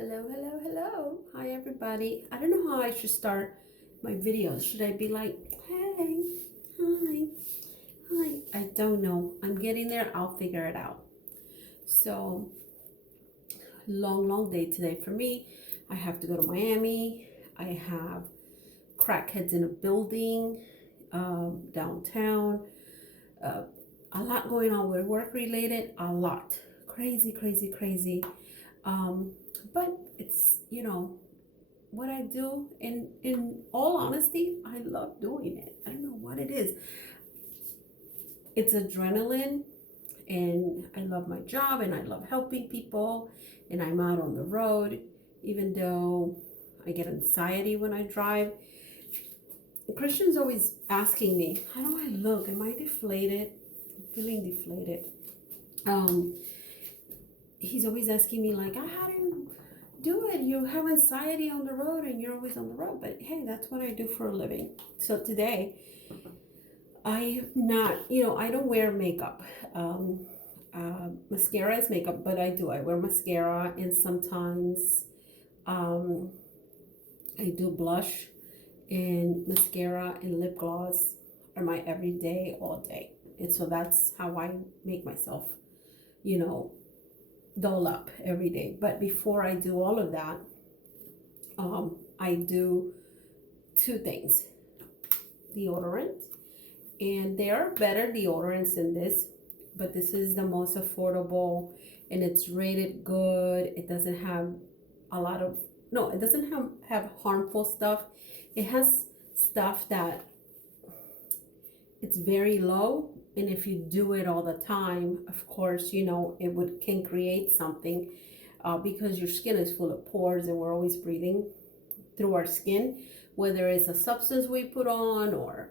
Hello, hello, hello. Hi, everybody. I don't know how I should start my videos. Should I be like, hey, hi, hi? I don't know. I'm getting there. I'll figure it out. So, long day today for me. I have to go to Miami. I have crackheads in a building downtown. Uh, a lot going on with work related. A lot. Crazy, crazy, crazy. Um, but it's, what I do, in all honesty, I love doing it. I don't know what it is. It's adrenaline, and I love my job, and I love helping people, and I'm out on the road. Even though I get anxiety when I drive, Christian's always asking me, how do I look? Am I deflated? I'm feeling deflated. um he's always asking me, like, how do you do it? You have anxiety on the road and you're always on the road. But hey, that's what I do for a living. So today, I'm not, I don't wear makeup. Mascara is makeup, but I wear mascara, and sometimes um, I do blush, and mascara and lip gloss are my everyday, all day. And so that's how I make myself, you know, doll up every day. But before I do all of that, I do two things: deodorant, and there are better deodorants than this, but this is the most affordable, and it's rated good. It doesn't have a lot of, no, it doesn't have harmful stuff. It has stuff that it's very low, and if you do it all the time, of course, it can create something, because your skin is full of pores, and we're always breathing through our skin, whether it's a substance we put on, or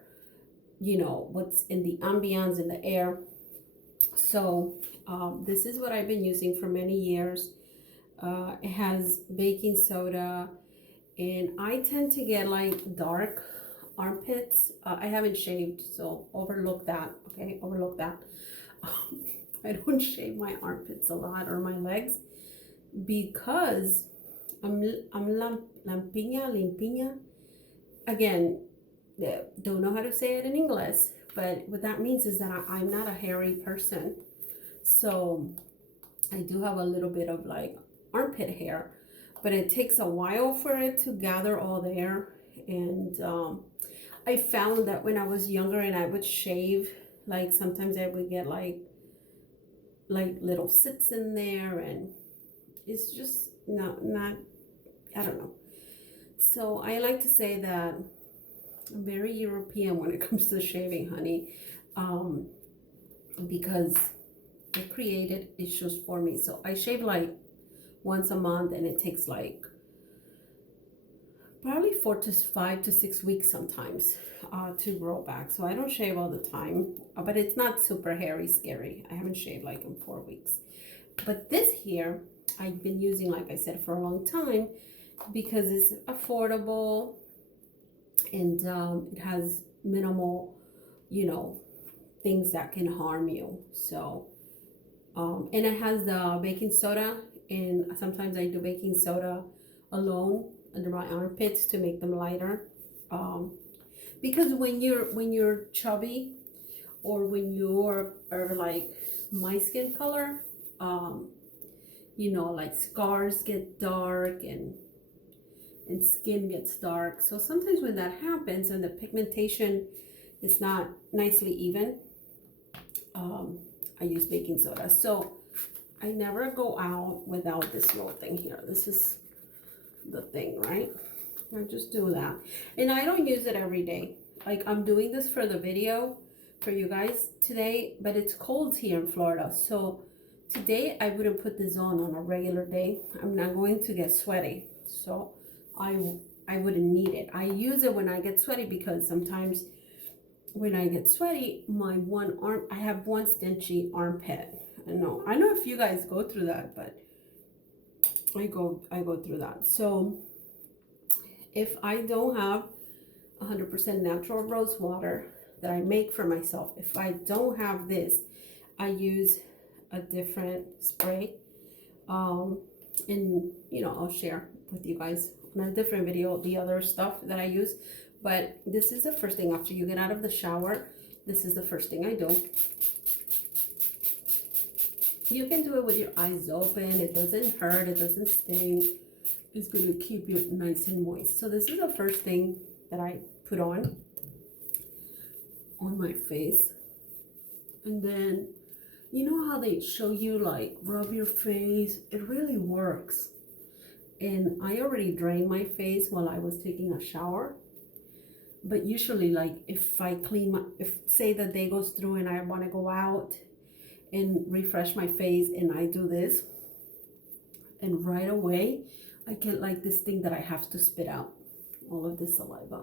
what's in the ambience in the air. So this is what I've been using for many years. It has baking soda, and I tend to get like dark armpits. I haven't shaved, so overlook that. Okay, overlook that. I don't shave my armpits a lot, or my legs, because lampiña. Again, don't know how to say it in English, but what that means is that I'm not a hairy person. So I do have a little bit of like armpit hair, but it takes a while for it to gather all there. And I found that when I was younger and I would shave, like sometimes I would get like little sits in there, and it's just not I don't know. So I like to say that I'm very European when it comes to shaving, honey, because it created issues for me. So I shave like once a month, and it takes like probably 5 to 6 weeks sometimes to grow back. So I don't shave all the time, but it's not super hairy, scary. I haven't shaved like in 4 weeks. But this here, I've been using, like I said, for a long time, because it's affordable, and it has minimal, things that can harm you. So, and it has the baking soda, and sometimes I do baking soda alone under my armpits to make them lighter. Because when you're chubby, or when you're are like my skin color, like scars get dark, and skin gets dark. So sometimes when that happens and the pigmentation is not nicely even, I use baking soda. So I never go out without this little thing here. This is the thing, right? I just do that, and I don't use it every day. Like, I'm doing this for the video for you guys today, but it's cold here in Florida, so today I wouldn't put this on a regular day. I'm not going to get sweaty, so I wouldn't need it. I use it when I get sweaty, because sometimes when I get sweaty, I have one stenchy armpit. I know if you guys go through that, but I go through that. So if I don't have 100% natural rose water that I make for myself, if I don't have this, I use a different spray. And you know, I'll share with you guys in a different video the other stuff that I use. But this is the first thing after you get out of the shower. This is the first thing I do. You can do it with your eyes open. It doesn't hurt. It doesn't sting. It's going to keep you nice and moist. So this is the first thing that I put on my face. And then, you know how they show you like rub your face? It really works. And I already drained my face while I was taking a shower. But usually, like if I if say the day goes through and I want to go out and refresh my face and I do this, and right away I get like this thing that I have to spit out all of this saliva.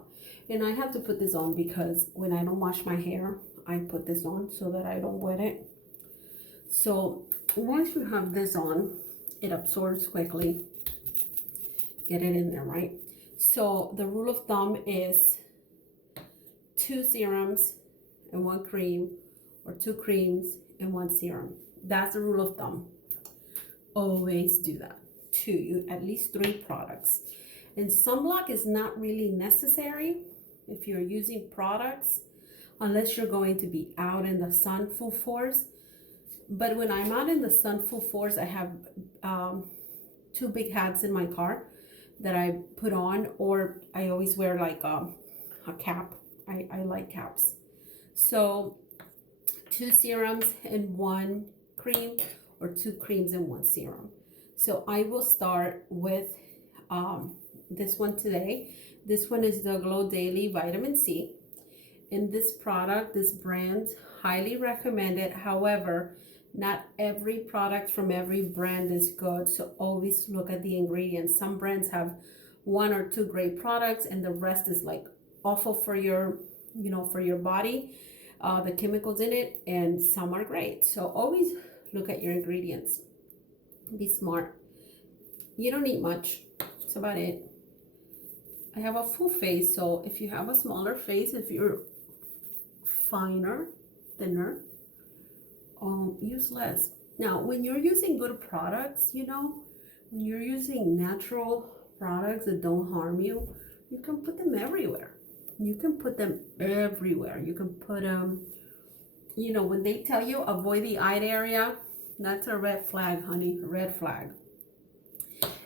And I have to put this on because when I don't wash my hair, I put this on so that I don't wet it. So once you have this on, it absorbs quickly. Get it in there, right? So the rule of thumb is 2 serums and 1 cream, or 2 creams and 1 serum. That's the rule of thumb. Always do that. 2, at least 3 products. And sunblock is not really necessary if you're using products, unless you're going to be out in the sun full force. But when I'm out in the sun full force, I have 2 big hats in my car that I put on, or I always wear like a cap. I like caps. So 2 serums and 1 cream, or 2 creams and 1 serum. So I will start with this one today. This one is the Glow Daily Vitamin C. And this product, this brand, highly recommended. However, not every product from every brand is good. So always look at the ingredients. Some brands have 1 or 2 great products and the rest is like awful for your, you know, for your body, the chemicals in it, and some are great. So always look at your ingredients. Be smart. You don't need much. That's about it. I have a full face, so if you have a smaller face, if you're finer, thinner, use less. Now, when you're using good products, you know, when you're using natural products that don't harm you, you can put them everywhere. You can put them everywhere. You can put them, you know, when they tell you avoid the eye area, that's a red flag, honey, a red flag.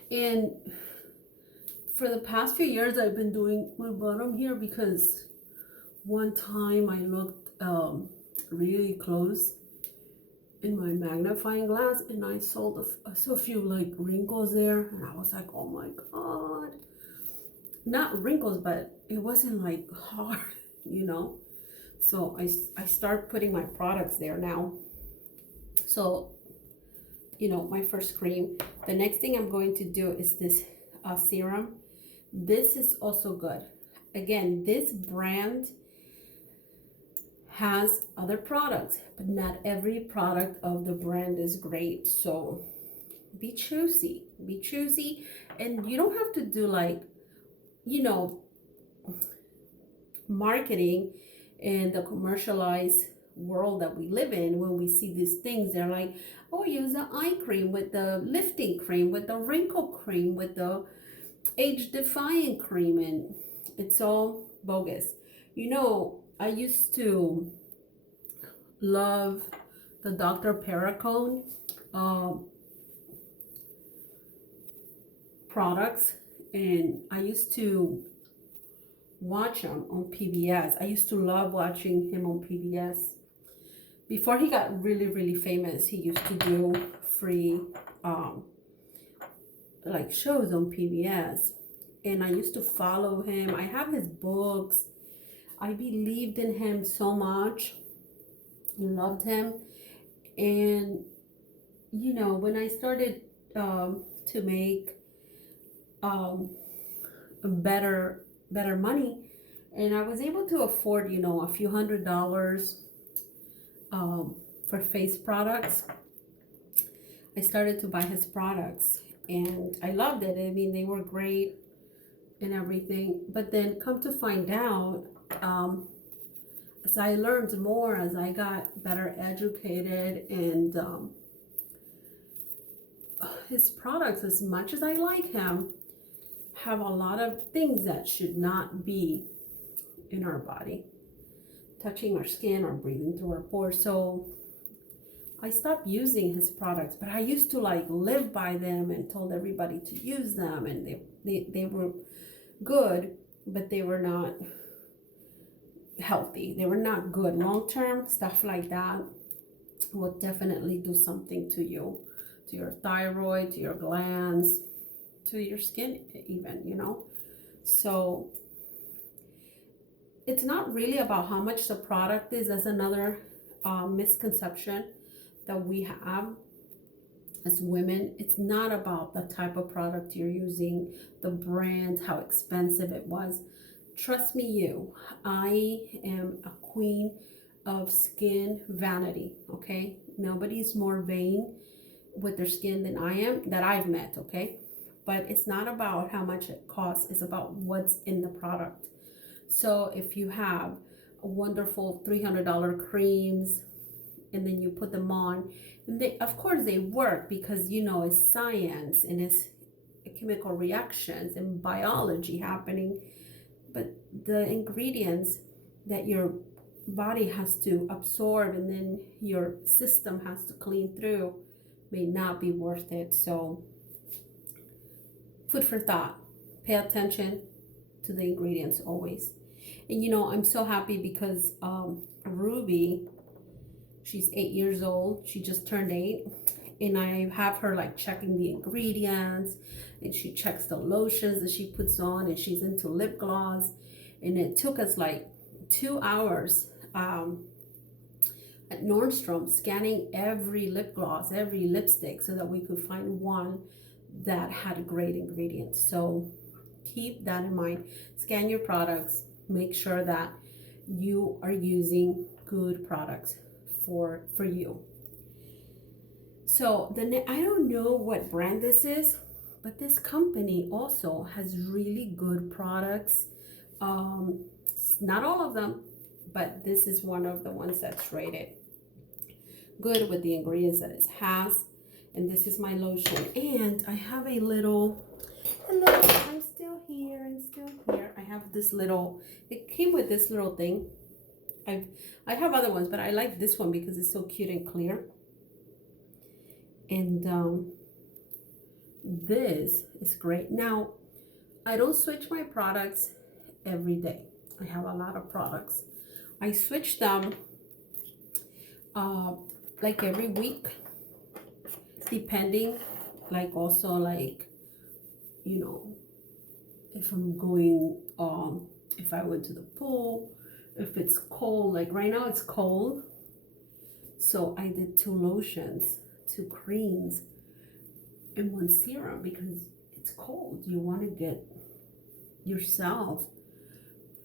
And for the past few years, I've been doing my bottom here because one time I looked really close in my magnifying glass and I saw a few like wrinkles there, and I was like, oh my god. Not wrinkles, but it wasn't like hard, you know. So I start putting my products there now. So, you know, my first cream. The next thing I'm going to do is this serum. This is also good. Again, this brand has other products, but not every product of the brand is great. So be choosy. Be choosy. And you don't have to do like, you know, marketing in the commercialized world that we live in. When we see these things, they're like, oh, use the eye cream with the lifting cream, with the wrinkle cream, with the age defying cream, and it's all bogus. You know, I used to love the Dr. Perricone products, and I used to watch him on PBS. I used to love watching him on PBS. Before he got really, really famous, he used to do free like shows on PBS, and I used to follow him. I have his books. I believed in him so much, loved him. And you know, when I started to make better money, and I was able to afford, you know, a few $100s for face products, I started to buy his products and I loved it. I mean, they were great and everything. But then come to find out, as I learned more, as I got better educated, and his products, as much as I like him, have a lot of things that should not be in our body, touching our skin or breathing through our pores. So I stopped using his products, but I used to like live by them and told everybody to use them, and they were good, but they were not healthy. They were not good long term. Stuff like that will definitely do something to you, to your thyroid, to your glands, to your skin even, you know. So it's not really about how much the product is. That's another misconception that we have as women. It's not about the type of product you're using, the brand, how expensive it was. Trust me, I am a queen of skin vanity, okay? Nobody's more vain with their skin than I am, that I've met, okay? But it's not about how much it costs, it's about what's in the product. So if you have a wonderful $300 creams, and then you put them on, and they, of course they work, because you know it's science and it's chemical reactions and biology happening, but the ingredients that your body has to absorb and then your system has to clean through may not be worth it. So food for thought, pay attention to the ingredients always. And you know, I'm so happy because Ruby, she's 8 years old. She just turned 8. And I have her like checking the ingredients, and she checks the lotions that she puts on, and she's into lip gloss. And it took us like 2 hours at Nordstrom scanning every lip gloss, every lipstick, so that we could find one that had great ingredients. So keep that in mind. Scan your products. Make sure that you are using good products for you. So I don't know what brand this is, but this company also has really good products. Not all of them, but this is one of the ones that's rated good with the ingredients that it has. And this is my lotion, and I have a little, hello, I'm still here, I have this little, it came with this little thing. I have other ones, but I like this one because it's so cute and clear. And this is great. Now, I don't switch my products every day. I have a lot of products. I switch them like every week, depending, like also like, you know, if I'm going, if I went to the pool, if it's cold, like right now it's cold. So I did 2 lotions, 2 creams, and 1 serum because it's cold. You want to get yourself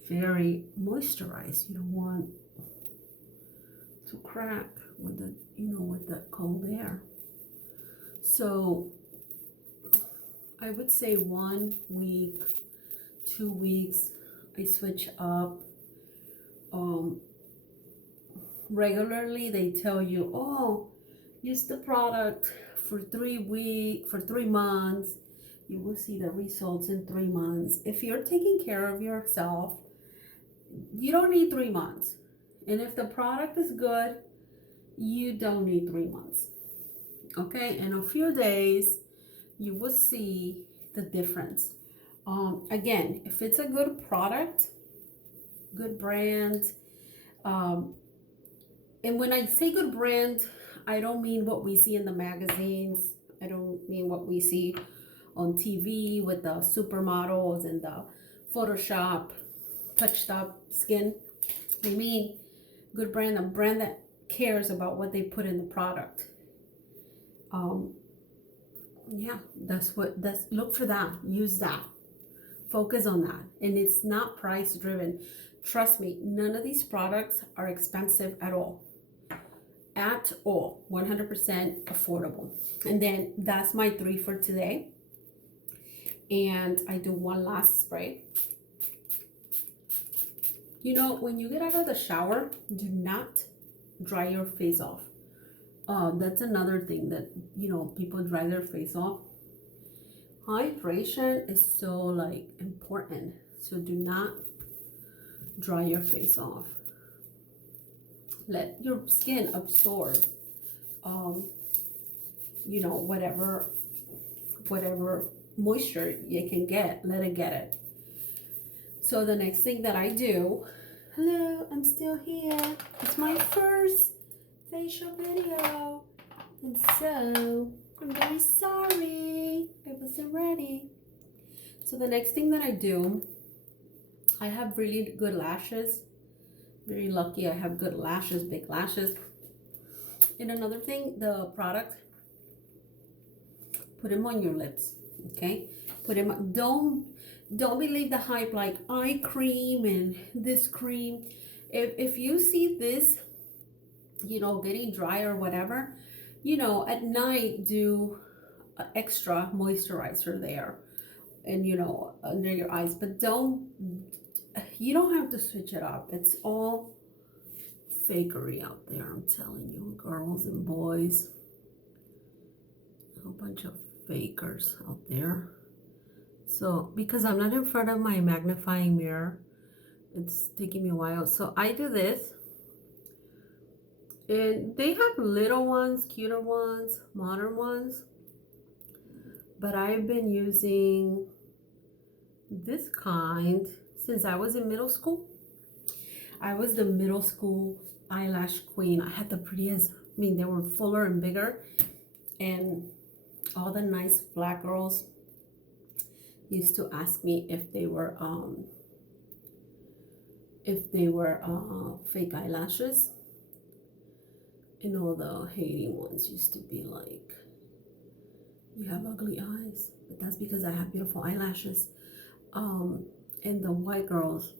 very moisturized. You don't want to crack with the, you know, with that cold air. So I would say 1 week, 2 weeks, I switch up. Regularly they tell you, oh, use the product for 3 months. You will see the results in 3 months. If you're taking care of yourself, you don't need 3 months. And if the product is good, you don't need 3 months. Okay, in a few days, you will see the difference. Again, if it's a good product, good brand, and when I say good brand, I don't mean what we see in the magazines. I don't mean what we see on TV with the supermodels and the Photoshop touched up skin. I mean good brand, a brand that cares about what they put in the product. Yeah, look for that, use that, focus on that. And it's not price driven. Trust me, none of these products are expensive at all. 100% affordable. And then that's my 3 for today. And I do 1 last spray. You know, when you get out of the shower, do not dry your face off. That's another thing that, you know, people dry their face off. Hydration is so like important. So do not dry your face off. Let your skin absorb, you know, whatever moisture you can get, let it get it. So the next thing that I do, hello, I'm still here. It's my first facial video. And so I'm very sorry, I wasn't ready. So the next thing that I do, I have really good lashes. Very lucky I have good lashes, big lashes. And another thing, the product, put them on your lips, okay? Put them on. Don't believe the hype like eye cream and this cream. If you see this, you know, getting dry or whatever, you know, at night do extra moisturizer there, and you know, under your eyes. But you don't have to switch it up. It's all fakery out there, I'm telling you, girls and boys. A whole bunch of fakers out there. So because I'm not in front of my magnifying mirror, it's taking me a while. So I do this, and they have little ones, cuter ones, modern ones, but I've been using this kind since I was in middle school. I was the middle school eyelash queen. I had the prettiest, I mean, they were fuller and bigger, and all the nice black girls used to ask me if they were fake eyelashes, and all the hating ones used to be like, you have ugly eyes. But that's because I have beautiful eyelashes. And the white girls,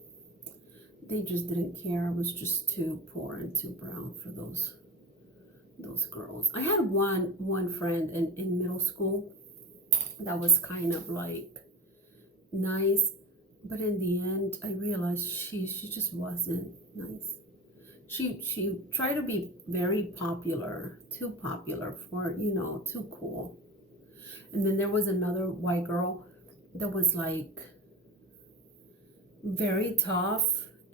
they just didn't care. I was just too poor and too brown for those girls. I had one friend in middle school that was kind of like nice, but in the end I realized she just wasn't nice. She tried to be very popular, too popular for, you know, too cool. And then there was another white girl that was like very tough,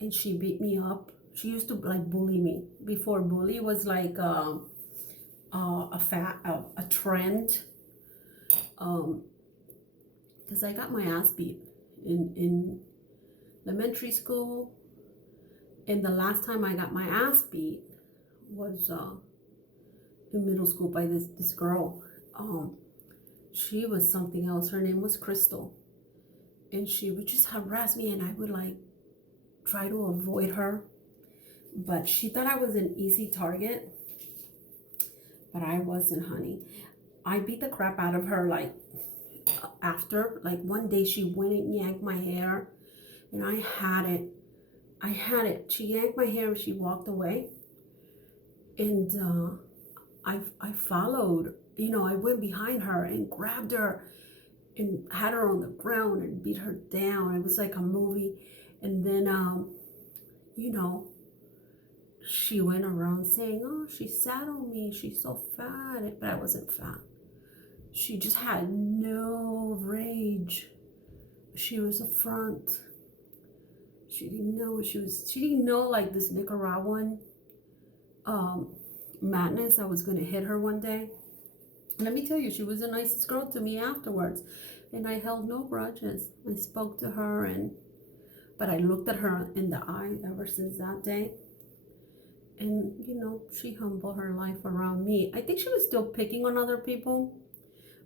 and she beat me up. She used to like bully me before bully was like a trend. Because I got my ass beat in elementary school, and the last time I got my ass beat was in middle school by this girl. She was something else. Her name was Crystal, and she would just harass me, and I would like try to avoid her, but she thought I was an easy target, but I wasn't, honey. I beat the crap out of her. Like after, like one day she went and yanked my hair, and I had it. She yanked my hair and she walked away, and I followed, you know, I went behind her and grabbed her and had her on the ground and beat her down. It was like a movie. And then you know, she went around saying, oh, she sat on me, she's so fat. But I wasn't fat. She just had no rage. She was a front. She didn't know what she was. She didn't know like this Nicaraguan madness that was going to hit her one day. And let me tell you, she was the nicest girl to me afterwards, and I held no grudges. I spoke to her, but I looked at her in the eye ever since that day. And you know, she humbled her life around me. I think she was still picking on other people,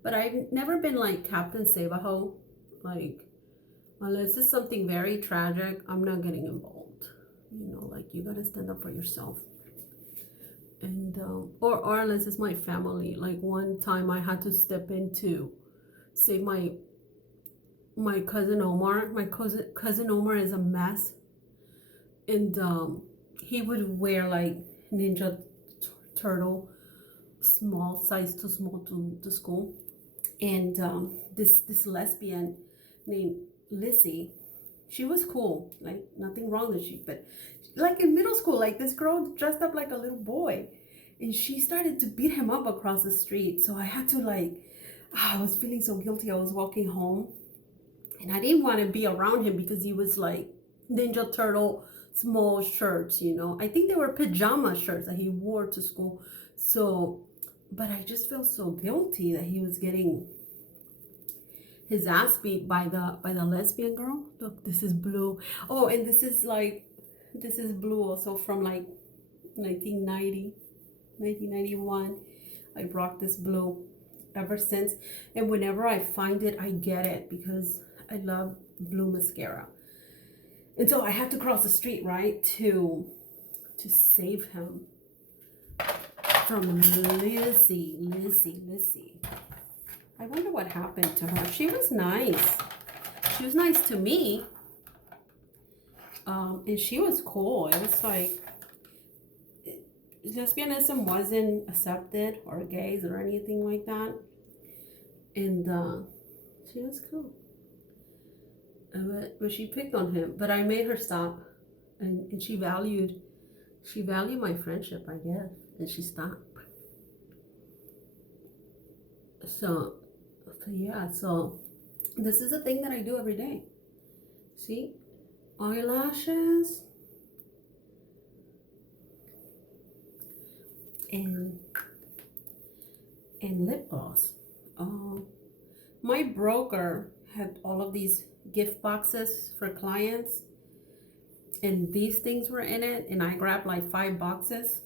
but I've never been like Captain Save-A-Ho. Like, unless it's something very tragic, I'm not getting involved. You know, like, you gotta stand up for yourself. And or unless it's my family. Like one time I had to step in to save my cousin Omar. My cousin Omar is a mess, and he would wear like Ninja Turtle, small size, too small to school. And this lesbian named Lissy, she was cool, like nothing wrong with she, but like in middle school, like this girl dressed up like a little boy, and she started to beat him up across the street. So I had to like, I was feeling so guilty. I was walking home and I didn't want to be around him because he was like Ninja Turtle small shirts, you know. I think they were pajama shirts that he wore to school. So, but I just felt so guilty that he was getting his ass beat by the lesbian girl. Look, this is blue. Oh, and this is blue also from like 1990, 1991. I rocked this blue ever since, and whenever I find it, I get it because I love blue mascara. And so I had to cross the street, right, to save him from Lizzie. I wonder what happened to her. She was nice. She was nice to me. And she was cool. It was like, lesbianism wasn't accepted, or gays or anything like that. And she was cool. But she picked on him. But I made her stop. And she valued my friendship, I guess. And she stopped. So yeah, so this is a thing that I do every day. See? Eyelashes. And lip gloss. My broker had all of these gift boxes for clients, and these things were in it, and I grabbed like 5 boxes,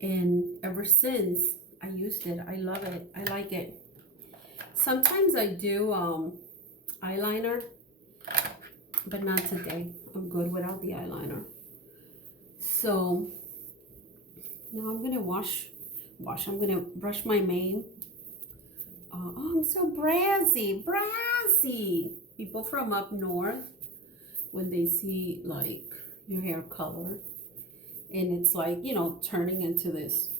and ever since I used it. I love it. I like it. Sometimes I do eyeliner, but not today. I'm good without the eyeliner. So now I'm gonna I'm gonna brush my mane. Oh, I'm so brassy. People from up north, when they see like your hair color and it's like, you know, turning into this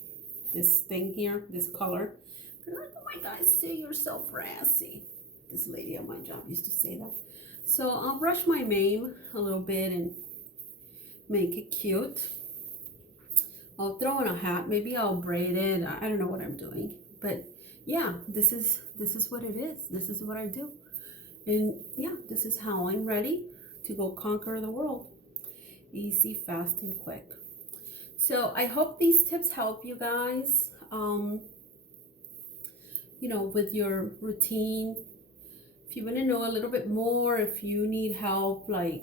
thing here, this color, they're like, oh my God, see, you're so brassy. This lady at my job used to say that. So I'll brush my mane a little bit and make it cute. I'll throw in a hat. Maybe I'll braid it. I don't know what I'm doing, but yeah, this is what it is. This is what I do. And yeah, this is how I'm ready to go conquer the world. Easy, fast, and quick. So I hope these tips help you guys, you know, with your routine. If you want to know a little bit more, if you need help like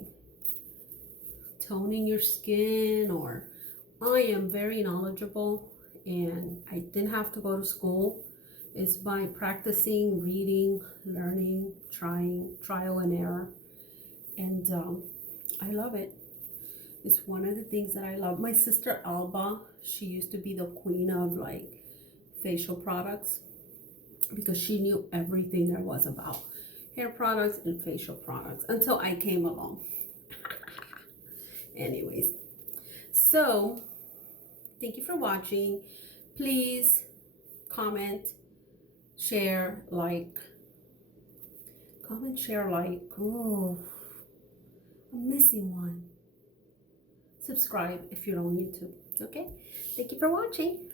toning your skin, or I am very knowledgeable and I didn't have to go to school. It's by practicing, reading, learning, trying, trial and error. And I love it. It's one of the things that I love. My sister Alba, she used to be the queen of like facial products because she knew everything there was about hair products and facial products until I came along. Anyways, so thank you for watching. Please comment, share, like. Comment, share, like. Oh, I'm missing one. Subscribe if you're on YouTube. Okay? Thank you for watching.